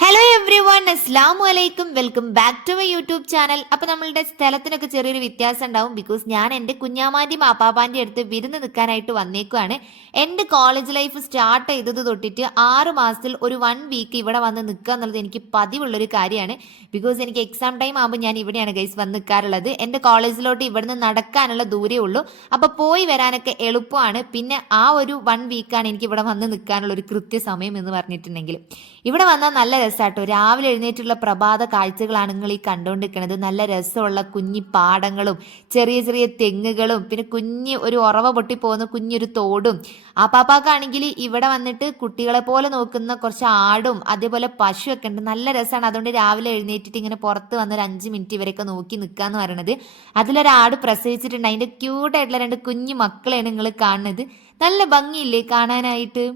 Hello every one, അസ്സലാമു അലൈക്കും. Welcome back to my YouTube channel. അപ്പൊ നമ്മളുടെ സ്ഥലത്തിനൊക്കെ ചെറിയൊരു വ്യത്യാസം ഉണ്ടാവും. ബിക്കോസ് ഞാൻ എൻ്റെ കുഞ്ഞാമാൻ്റെയും ആപ്പാപ്പാൻ്റെയും അടുത്ത് വിരുന്ന് നിൽക്കാനായിട്ട് വന്നേക്കുവാണ്. എൻ്റെ കോളേജ് ലൈഫ് സ്റ്റാർട്ട് ചെയ്തത് തൊട്ടിട്ട് 6 മാസത്തിൽ ഒരു 1 വീക്ക് ഇവിടെ വന്ന് നിൽക്കുക എന്നുള്ളത് എനിക്ക് പതിവുള്ളൊരു കാര്യമാണ്. ബിക്കോസ് എനിക്ക് എക്സാം ടൈം ആകുമ്പോൾ ഞാൻ ഇവിടെയാണ് ഗൈസ് വന്ന് നിൽക്കാറുള്ളത്. എൻ്റെ കോളേജിലോട്ട് ഇവിടുന്ന് നടക്കാനുള്ള ദൂരേ ഉള്ളൂ. അപ്പോൾ പോയി വരാനൊക്കെ എളുപ്പമാണ്. പിന്നെ ആ ഒരു 1 വീക്കാണ് എനിക്ക് ഇവിടെ വന്ന് നിൽക്കാനുള്ള ഒരു കൃത്യസമയം എന്ന് പറഞ്ഞിട്ടുണ്ടെങ്കിൽ. ഇവിടെ വന്നാൽ നല്ല രസമാട്ടോ. രാവിലെ എഴുന്നേറ്റുള്ള പ്രഭാത കാഴ്ചകളാണ് നിങ്ങൾ ഈ കണ്ടുകൊണ്ടിരിക്കുന്നത്. നല്ല രസമുള്ള കുഞ്ഞി പാടങ്ങളും ചെറിയ ചെറിയ തെങ്ങുകളും പിന്നെ ഒരു ഉറവ പൊട്ടിപ്പോകുന്ന കുഞ്ഞൊരു തോടും. ആ പാപ്പാക്കാണെങ്കിൽ ഇവിടെ വന്നിട്ട് കുട്ടികളെ പോലെ നോക്കുന്ന കുറച്ച് ആടും അതേപോലെ പശുവൊക്കെ ഉണ്ട്. നല്ല രസമാണ്. അതുകൊണ്ട് രാവിലെ എഴുന്നേറ്റിട്ട് ഇങ്ങനെ പുറത്ത് വന്നൊരു 5 മിനിറ്റ് ഇവരൊക്കെ നോക്കി നിൽക്കുക എന്ന് പറയുന്നത്. അതിലൊരാട് പ്രസവിച്ചിട്ടുണ്ട്. അതിൻ്റെ ക്യൂട്ടായിട്ടുള്ള 2 കുഞ്ഞു മക്കളെയാണ് നിങ്ങൾ കാണുന്നത്. നല്ല ഭംഗിയില്ലേ കാണാനായിട്ട്.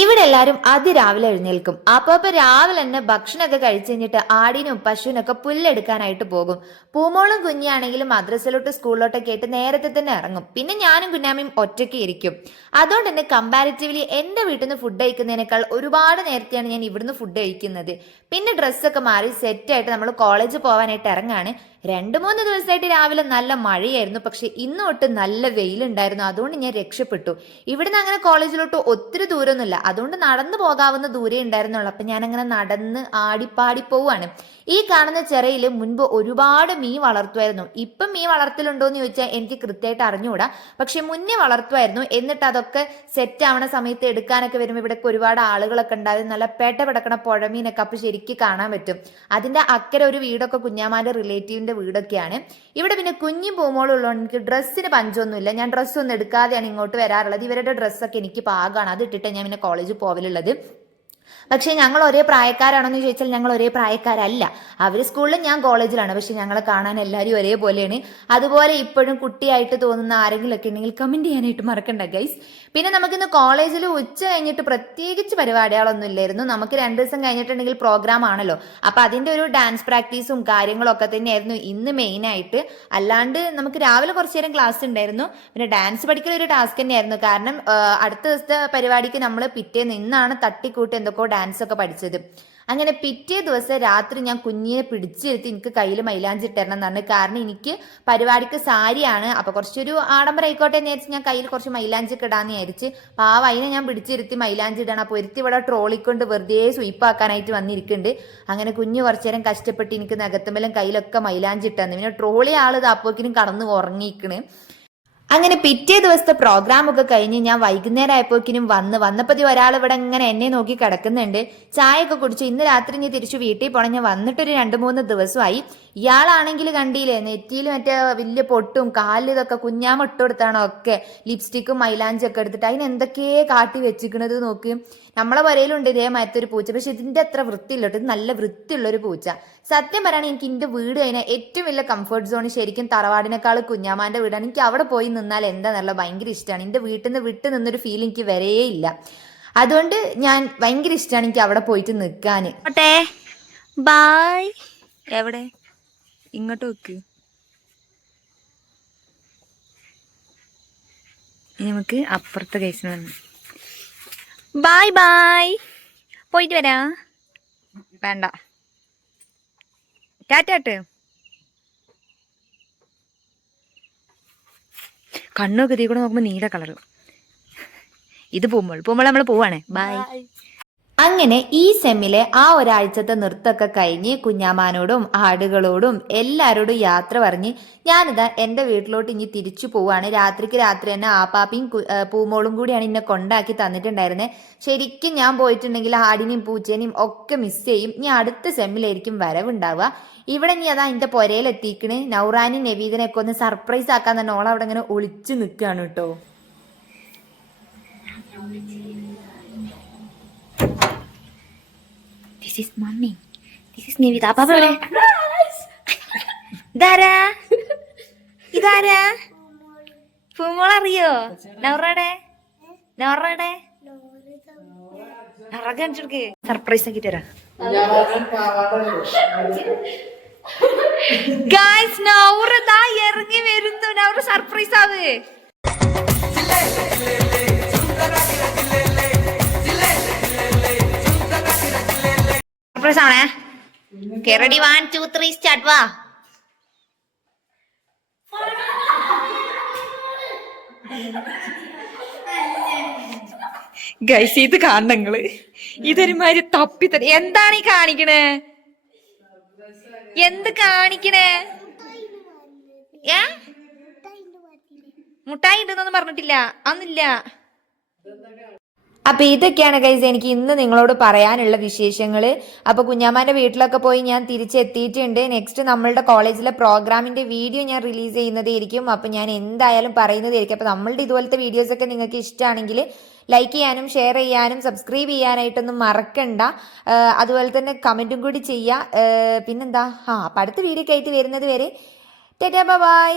ഇവിടെ എല്ലാവരും അതിരാവിലെ എഴുന്നേൽക്കും. അപ്പൊ രാവിലെ തന്നെ ഭക്ഷണമൊക്കെ കഴിച്ചു കഴിഞ്ഞിട്ട് ആടിനും പശുവിനൊക്കെ പുല്ലെടുക്കാനായിട്ട് പോകും. പൂമോളും കുഞ്ഞാണെങ്കിലും മദ്രസയിലോട്ട് സ്കൂളിലോട്ടൊക്കെ ആയിട്ട് നേരത്തെ തന്നെ ഇറങ്ങും. പിന്നെ ഞാനും കുഞ്ഞാമ്മയും ഒറ്റയ്ക്ക് ഇരിക്കും. അതുകൊണ്ട് തന്നെ കമ്പാരിറ്റീവ്ലി എൻ്റെ വീട്ടിൽ നിന്ന് ഫുഡ് കഴിക്കുന്നതിനേക്കാൾ ഒരുപാട് നേരത്തെയാണ് ഞാൻ ഇവിടുന്ന് ഫുഡ് കഴിക്കുന്നത്. പിന്നെ ഡ്രസ്സൊക്കെ മാറി സെറ്റായിട്ട് നമ്മൾ കോളേജിൽ പോകാനായിട്ട് ഇറങ്ങാണ്. 2-3 ദിവസമായിട്ട് രാവിലെ നല്ല മഴയായിരുന്നു. പക്ഷെ ഇന്ന് തൊട്ട് നല്ല വെയിലുണ്ടായിരുന്നു. അതുകൊണ്ട് ഞാൻ രക്ഷപ്പെട്ടു. ഇവിടുന്ന് അങ്ങനെ കോളേജിലോട്ട് ഒത്തിരി ദൂരമൊന്നുമില്ല. അതുകൊണ്ട് നടന്നു പോകാവുന്ന ദൂരേ ഉണ്ടായിരുന്നുള്ളൂ. അപ്പം ഞാനങ്ങനെ നടന്ന് ആടിപ്പാടി പോവാണ്. ഈ കാണുന്ന ചിറയിൽ മുൻപ് ഒരുപാട് മീൻ വളർത്തുമായിരുന്നു. ഇപ്പം മീൻ വളർത്തലുണ്ടോ എന്ന് ചോദിച്ചാൽ എനിക്ക് കൃത്യമായിട്ട് അറിഞ്ഞുകൂടാ. പക്ഷെ മുന്നേ വളർത്തുമായിരുന്നു. എന്നിട്ട് അതൊക്കെ സെറ്റ് ആവണ സമയത്ത് എടുക്കാനൊക്കെ വരുമ്പോൾ ഇവിടെയൊക്കെ ഒരുപാട് ആളുകളൊക്കെ ഉണ്ടായിരുന്നു. നല്ല പേട്ട പിടക്കണ പുഴമീനൊക്കെ അപ്പം ശരിക്കും കാണാൻ പറ്റും. അതിൻ്റെ അക്കരെ ഒരു വീടൊക്കെ കുഞ്ഞാമാൻ്റെ റിലേറ്റീവിൻ്റെ വീടൊക്കെയാണ്. ഇവിടെ പിന്നെ കുഞ്ഞും പൂമോളും ഉള്ളതുകൊണ്ട് എനിക്ക് ഡ്രസ്സിന് പഞ്ചൊന്നുമില്ല. ഞാൻ ഡ്രസ്സൊന്നും എടുക്കാതെയാണ് ഇങ്ങോട്ട് വരാറുള്ളത്. ഇവരുടെ ഡ്രസ്സൊക്കെ എനിക്ക് പാകമാണ്. അത് ഇട്ടിട്ട് ഞാൻ പിന്നെ കോളേജിൽ പോവലുള്ളത്. പക്ഷെ ഞങ്ങൾ ഒരേ പ്രായക്കാരാണെന്ന് ചോദിച്ചാൽ ഞങ്ങൾ ഒരേ പ്രായക്കാരല്ല. അവർ സ്കൂളിലും ഞാൻ കോളേജിലാണ്. പക്ഷെ ഞങ്ങളെ കാണാൻ എല്ലാവരും ഒരേപോലെയാണ്. അതുപോലെ ഇപ്പോഴും കുട്ടിയായിട്ട് തോന്നുന്ന ആരെങ്കിലുമൊക്കെ ഉണ്ടെങ്കിൽ കമൻറ്റ് ചെയ്യാനായിട്ട് മറക്കണ്ട ഗൈസ്. പിന്നെ നമുക്കിന്ന് കോളേജിൽ ഉച്ച കഴിഞ്ഞിട്ട് പ്രത്യേകിച്ച് പരിപാടികളൊന്നും ഇല്ലായിരുന്നു. നമുക്ക് 2 ദിവസം കഴിഞ്ഞിട്ടുണ്ടെങ്കിൽ പ്രോഗ്രാം ആണല്ലോ. അപ്പം അതിൻ്റെ ഒരു ഡാൻസ് പ്രാക്ടീസും കാര്യങ്ങളൊക്കെ തന്നെയായിരുന്നു ഇന്ന് മെയിനായിട്ട്. അല്ലാണ്ട് നമുക്ക് രാവിലെ കുറച്ച് നേരം ക്ലാസ് ഉണ്ടായിരുന്നു. പിന്നെ ഡാൻസ് പഠിക്കൽ ഒരു ടാസ്ക് തന്നെയായിരുന്നു. കാരണം അടുത്ത ദിവസത്തെ പരിപാടിക്ക് നമ്മൾ പിറ്റേന്ന് ഇന്നാണ് തട്ടിക്കൂട്ട് എന്തൊക്കെയോ ഡാൻസ് ഒക്കെ പഠിച്ചത്. അങ്ങനെ പിറ്റേ ദിവസം രാത്രി ഞാൻ കുഞ്ഞിനെ പിടിച്ചിരുത്തി എനിക്ക് കയ്യിൽ മൈലാഞ്ചി ഇട്ടരണം എന്നാണ്. കാരണം എനിക്ക് പരിപാടിക്ക് സാരിയാണ്. അപ്പൊ കുറച്ചൊരു ആഡംബരം ആയിക്കോട്ടെ എന്ന് വിചാരിച്ച് ഞാൻ കയ്യിൽ കുറച്ച് മൈലാഞ്ചി ഒക്കെ ഇടാന്ന് വിചാരിച്ച് പാവ അതിനെ ഞാൻ പിടിച്ചിരുത്തി മൈലാഞ്ചി ഇടണം. അപ്പൊ ഒരുത്തി ഇവിടെ ട്രോളിക്കൊണ്ട് വെറുതെ സ്വീപ്പാക്കാനായിട്ട് വന്നിരിക്കുന്നുണ്ട്. അങ്ങനെ കുഞ്ഞ് കുറച്ചു നേരം കഷ്ടപ്പെട്ട് എനിക്ക് നഖത്തുമ്പലും കയ്യിലൊക്കെ മൈലാഞ്ചി ഇട്ടെന്ന്. പിന്നെ ട്രോളി ആള് അപ്പോക്കിനും കടന്ന് ഉറങ്ങിയിരിക്കണ്. അങ്ങനെ പിറ്റേ ദിവസത്തെ പ്രോഗ്രാം ഒക്കെ കഴിഞ്ഞ് ഞാൻ വൈകുന്നേരം ആയപ്പോക്കിനും വന്നപ്പോ ഒരാൾ ഇവിടെ ഇങ്ങനെ എന്നെ നോക്കി കിടക്കുന്നുണ്ട്. ചായ ഒക്കെ കുടിച്ചു. ഇന്ന് രാത്രി ഞാൻ തിരിച്ചു വീട്ടിൽ പോണം. ഞാൻ വന്നിട്ടൊരു 2-3 ദിവസമായി. ഇയാളാണെങ്കിൽ കണ്ടില്ലേ നെറ്റിയിൽ മറ്റേ വലിയ പൊട്ടും കാലിൽ ഇതൊക്കെ കുഞ്ഞാമ ഇട്ട് കൊടുത്താണോ ഒക്കെ ലിപ്സ്റ്റിക്കും മൈലാഞ്ചി ഒക്കെ എടുത്തിട്ട് അതിന് എന്തൊക്കെയേ കാട്ടി വെച്ചിക്കണത് നോക്ക്. നമ്മളെ പുരയിലുണ്ട് ഇതേ മറ്റൊരു പൂച്ച. പക്ഷെ ഇതിന്റെ അത്ര വൃത്തിയില്ല. ഇത് നല്ല വൃത്തിയുള്ളൊരു പൂച്ച. സത്യം പറയുകയാണെങ്കിൽ എനിക്ക് എൻ്റെ വീട് കഴിഞ്ഞാൽ ഏറ്റവും വലിയ കംഫർട്ട് സോൺ ശരിക്കും തറവാടിനേക്കാൾ കുഞ്ഞാമാൻ്റെ വീടാണ്. എനിക്ക് അവിടെ പോയി നിന്നാൽ എന്താണെന്നുള്ള ഭയങ്കര ഇഷ്ടമാണ്. എൻ്റെ വീട്ടിൽ നിന്ന് വിട്ട് നിന്നൊരു ഫീൽ എനിക്ക് വരേയില്ല. അതുകൊണ്ട് ഞാൻ ഭയങ്കര ഇഷ്ടമാണ് എനിക്ക് അവിടെ പോയിട്ട് നിൽക്കാൻ. ബായ്. എവിടെ ഇങ്ങോട്ട് വെക്ക്. നമുക്ക് അപ്പുറത്തെ കേസ് ബായ് ബായ്. പോയിട്ട് വരാ. വേണ്ട ടാറ്റാട്ട്. കണ്ണൊക്കെ തീ കൂടെ നോക്കുമ്പോ നീല കളറ്. ഇത് പൂമ്പോൾ നമ്മൾ പോവാണേ. ബായ്. അങ്ങനെ ഈ സെമ്മിലെ ആ ഒരാഴ്ചത്തെ നൃത്തമൊക്കെ കഴിഞ്ഞ് കുഞ്ഞാമാനോടും ആടുകളോടും എല്ലാവരോടും യാത്ര പറഞ്ഞ് ഞാനിതാ എൻ്റെ വീട്ടിലോട്ട് ഇനി തിരിച്ചു പോവാണ്. രാത്രി തന്നെ ആപ്പാപ്പിയും പൂമോളും കൂടിയാണ് എന്നെ കൊണ്ടാക്കി തന്നിട്ടുണ്ടായിരുന്നത്. ശരിക്കും ഞാൻ പോയിട്ടുണ്ടെങ്കിൽ ആടിനെയും പൂച്ചേനെയും ഒക്കെ മിസ് ചെയ്യും. ഇനി അടുത്ത സെമ്മിലായിരിക്കും വരവുണ്ടാവുക. ഇവിടെ ഇനി അതാ എൻ്റെ പുരയിലെത്തിക്കണ്. നൗറാനും നവീദനൊക്കെ ഒന്ന് സർപ്രൈസ് ആക്കാൻ തന്നെ ഓളവിടെ ഇങ്ങനെ ഒളിച്ചു നിൽക്കുകയാണ് കേട്ടോ. This is mommy. This is Nevita. Apa boleh? Dara. Dara. പൂമോൾ അറിയോ നൗറയുടെ നൗറയുടെ നറ കാണിച്ചെടുക്ക് സർപ്രൈസ് ആക്കി തരാം ഗായ്സ് നൗറ ദാ ഇറങ്ങി വരുന്നു നൗറ സർപ്രൈസ് ആവ് സർപ്രൈസ് ആവണേ റെഡി 1 2 3 സ്റ്റാർട്ട് വാ ഗൈസ് ഇത് കാണണങ്ങള് ഇതൊരുമാതിരി തപ്പി തന്നെ എന്താണ് ഈ കാണിക്കണേ എന്ത് കാണിക്കണേ ഏ മുട്ടായി ഉണ്ടെന്നൊന്നും പറഞ്ഞിട്ടില്ല അന്നില്ല അപ്പൊ ഇതൊക്കെയാണ് ഗൈസ് എനിക്ക് ഇന്ന് നിങ്ങളോട് പറയാനുള്ള വിശേഷങ്ങൾ. അപ്പൊ കുഞ്ഞാമാന്റെ വീട്ടിലൊക്കെ പോയി ഞാൻ തിരിച്ചെത്തിയിട്ടുണ്ട്. നെക്സ്റ്റ് നമ്മളുടെ കോളേജിലെ പ്രോഗ്രാമിന്റെ വീഡിയോ ഞാൻ റിലീസ് ചെയ്യുന്നതായിരിക്കും. അപ്പൊ ഞാൻ എന്തായാലും പറയുന്നതായിരിക്കും. അപ്പൊ നമ്മളുടെ ഇതുപോലത്തെ വീഡിയോസ് ഒക്കെ നിങ്ങൾക്ക് ഇഷ്ടമാണെങ്കിൽ ലൈക്ക് ചെയ്യാനും ഷെയർ ചെയ്യാനും സബ്സ്ക്രൈബ് ചെയ്യാനായിട്ടൊന്നും മറക്കണ്ട. അതുപോലെ തന്നെ കമന്റും കൂടി ചെയ്യുക. പിന്നെന്താ അപ്പൊ അടുത്ത വീഡിയോ ഒക്കെ ആയിട്ട് വരുന്നത് വരെ ടാറ്റാ ബൈ.